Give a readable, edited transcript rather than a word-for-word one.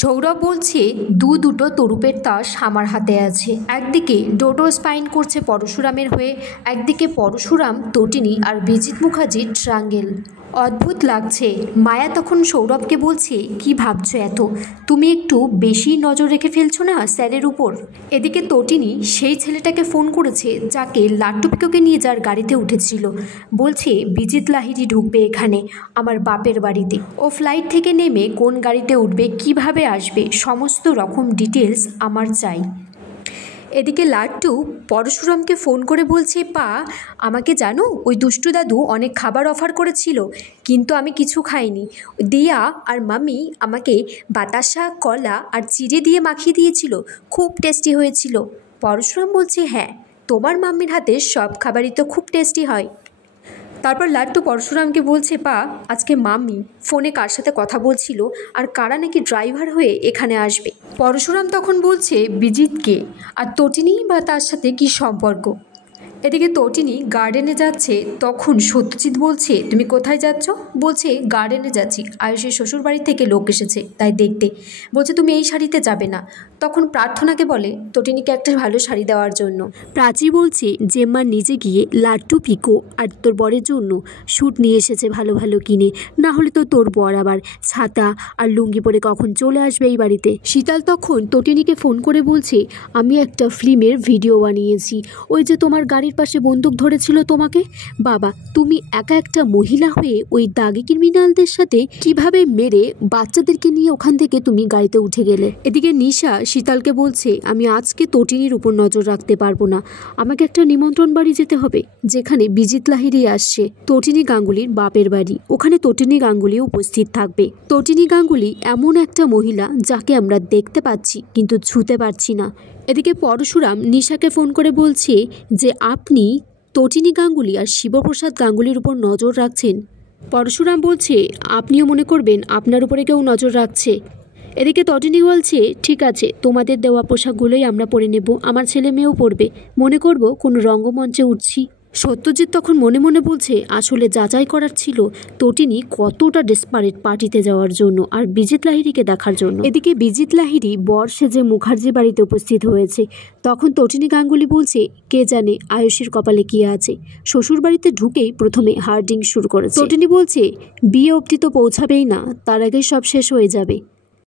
সৌরভ বলছে দুটো তরুপের তাস আমার হাতে আছে। একদিকে ডোডো স্পাইন করছে পরশুরামের হয়ে, একদিকে পরশুরাম, তটিনী আর বিজিত মুখার্জির ট্রাঙ্গেল। অদ্ভুত লাগছে। মায়া তখন সৌরভকে বলছে, কি ভাবছো এত? তুমি একটু বেশি নজর রেখে ফেলছো না স্যারের উপর? এদিকে তটিনী সেই ছেলেটাকে ফোন করেছে যাকে লাট্টু পিকোকে নিয়ে যার গাড়িতে উঠেছিল। বলছে বিজিত লাহিড়ী ঢুকবে এখানে, আমার বাপের বাড়িতে। ও ফ্লাইট থেকে নেমে কোন গাড়িতে উঠবে, কিভাবে আসবে, সমস্ত রকম ডিটেলস আমার চাই। এদিকে লাট্টু পরশুরামকে ফোন করে বলছে, পা আমাকে জানো, ওই দুষ্টু দাদু অনেক খাবার অফার করেছিল, কিন্তু আমি কিছু খাইনি। দিয়া আর মামি আমাকে বাতাসা, কলা আর চিড়ে দিয়ে মাখিয়ে দিয়েছিল, খুব টেস্টি হয়েছিল। পরশুরাম বলছে, হ্যাঁ, তোমার মাম্মির হাতে সব খাবারই তো খুব টেস্টি হয়। তারপর লাট্টু পরশুরামকে বলছে, পা আজকে মাম্মি ফোনে কার সাথে কথা বলছিল আর কারা নাকি ড্রাইভার হয়ে এখানে আসবে। পরশুরাম তখন বলছে বিজিতকে, আর তটিনী বা তার সাথে কি সম্পর্ক। এদিকে তটিনী গার্ডেনে যাচ্ছে, তখন সত্যজিৎ বলছে, তুমি কোথায় যাচ্ছ? বলছে, গার্ডেনে যাচ্ছি, আয়ুষের শ্বশুর বাড়ি থেকে লোক এসেছে তাই দেখতে। বলছে, তুমি এই শাড়িতে যাবে না। তখন প্রার্থনাকে বলে তটিনীকে একটা ভালো শাড়ি দেওয়ার জন্য। প্রাচী বলছে, জেম্মা নিজে গিয়ে লাট্টু পিকো আর তোর বরের জন্য স্যুট নিয়ে এসেছে ভালো ভালো কিনে, না হলে তো তোর বর আবার ছাতা আর লুঙ্গি পরে কখন চলে আসবে এই বাড়িতে। শীতল তখন তটিনীকে ফোন করে বলছে, আমি একটা ফিল্মের ভিডিও বানিয়েছি, ওই যে তোমার গাড়ির পাশে বন্দুক ধরেছিল তোমাকে। বাবা, তুমি একা একটা মহিলা হয়ে ওই দাগি ক্রিমিনালদের সাথে কিভাবে মেরে বাচ্চাদেরকে নিয়ে ওখান থেকে তুমি গাড়িতে উঠে গেলে। এদিকে নিশা শীতলকে বলছে, আমি আজকে তটিনীর উপর নজর রাখতে পারবো না, আমাকে একটা নিমন্ত্রণ বাড়ি যেতে হবে যেখানে বিজিত লাহিড়ী আসছে, তটিনী গাঙ্গুলির বাপের বাড়ি। ওখানে তটিনী গাঙ্গুলি উপস্থিত থাকবে। তটিনী গাঙ্গুলি এমন একটা মহিলা যাকে আমরা দেখতে পাচ্ছি কিন্তু ছুঁতে পারছি না। এদিকে পরশুরাম নিশাকে ফোন করে বলছে যে আপনি তটিনী গাঙ্গুলি আর শিবপ্রসাদ গাঙ্গুলির উপর নজর রাখছেন। পরশুরাম বলছে, আপনিও মনে করবেন আপনার উপরে কেউ নজর রাখছে। এদিকে তটিনী বলছে, ঠিক আছে, তোমাদের দেওয়া পোশাকগুলোই আমরা পরে নেব, আমার ছেলে মেয়েও পরবে, মনে করব কোনো রঙ্গমঞ্চে উঠছি। সত্যজিৎ তখন মনে মনে বলছে, আসলে যাচাই করার ছিল তটিনী কতটা ডেসপারেট পার্টিতে যাওয়ার জন্য আর বিজিত লাহিড়ীকে দেখার জন্য। এদিকে বিজিত লাহিড়ী বর সেজে মুখার্জি বাড়িতে উপস্থিত হয়েছে। তখন তটিনী গাঙ্গুলি বলছে, কে জানে আয়ুষের কপালে কি আছে। শ্বশুর বাড়িতে ঢুকেই প্রথমে হার্ডিং শুরু করেছে। তটিনী বলছে, বিয়ে অবধি তো পৌঁছাবেই না, তার আগেই সব শেষ হয়ে যাবে।